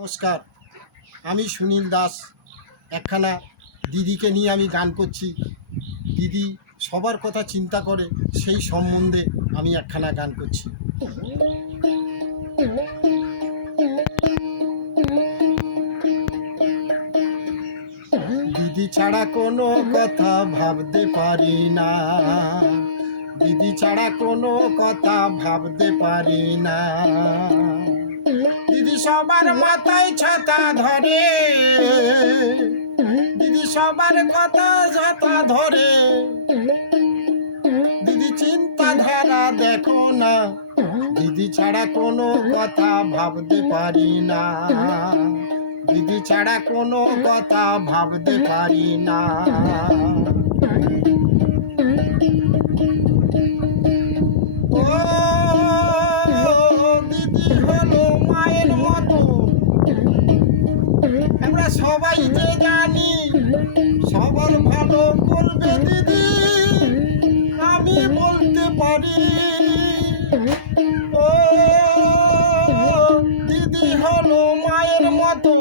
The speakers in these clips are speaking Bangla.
নমস্কার, আমি সুনীল দাস। একখানা দিদিকে নিয়ে আমি গান করছি। দিদি সবার কথা চিন্তা করে, সেই সম্বন্ধে আমি একখানা গান করছি। দিদি ছাড়া কোনো কথা ভাবতে পারি না, দিদি ছাড়া কোনো কথা ভাবতে পারি না। দিদি সবার মাথায় ছাতা ধরে, দিদি সবার কথা ছাতা ধরে। দিদি চিন্তাধারা দেখো না, দিদি ছাড়া কোনো কথা ভাবতে পারি না, দিদি ছাড়া কোনো কথা ভাবতে পারি না। ও দিদি হলো মায়ের মতো, আমরা সবাই যে জানি সবার ভালো করবে দিদি, আমি বলতে পারি। ও দিদি হলো মায়ের মতো,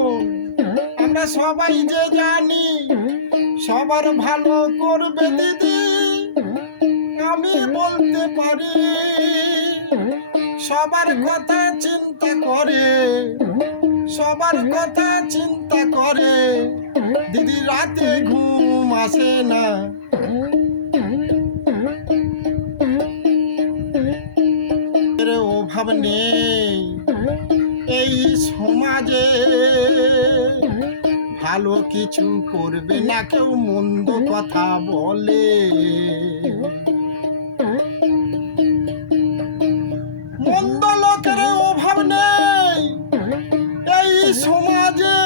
আমরা সবাই যে জানি সবার ভালো করবে দিদি, আমি বলতে পারি। সবার কথা চিন্তা করে, সবার কথা চিন্তা করে, দিদি রাতে ঘুম আসে না। এর অভাব নেই এই সমাজে, ভালো কিছু করবে না কেউ মন্দ কথা বলে। মন্দ লোকের অভাব নেই এই সমাজে,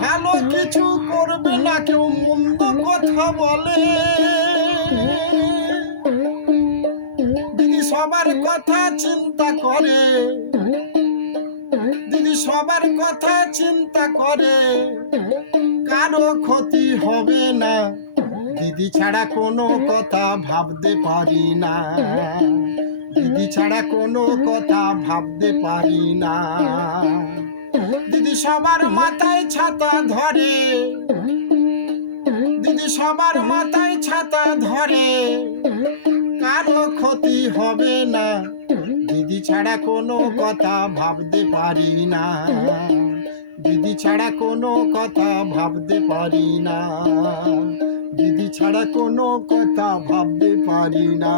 ভালো কিছু করবে না কেউ মন্দ কথা বলে। দিদি সবার কথা চিন্তা করে, দিদি সবার কথা চিন্তা করে, কারো ক্ষতি হবে না, দিদি ছাড়া কোনো কথা ভাবতে পারি না, দিদি ছাড়া কোনো কথা ভাবতে পারি না। দিদি সবার মাথায় ছাতা ধরে, দিদি সবার মাথায় ছাতা ধরে, কারো ক্ষতি হবে না, দিদি ছাড়া কোনো কথা ভাবতে পারি না, দিদি ছাড়া কোনো কথা ভাবতে পারি না, দিদি ছাড়া কোনো কথা ভাবতে পারি না।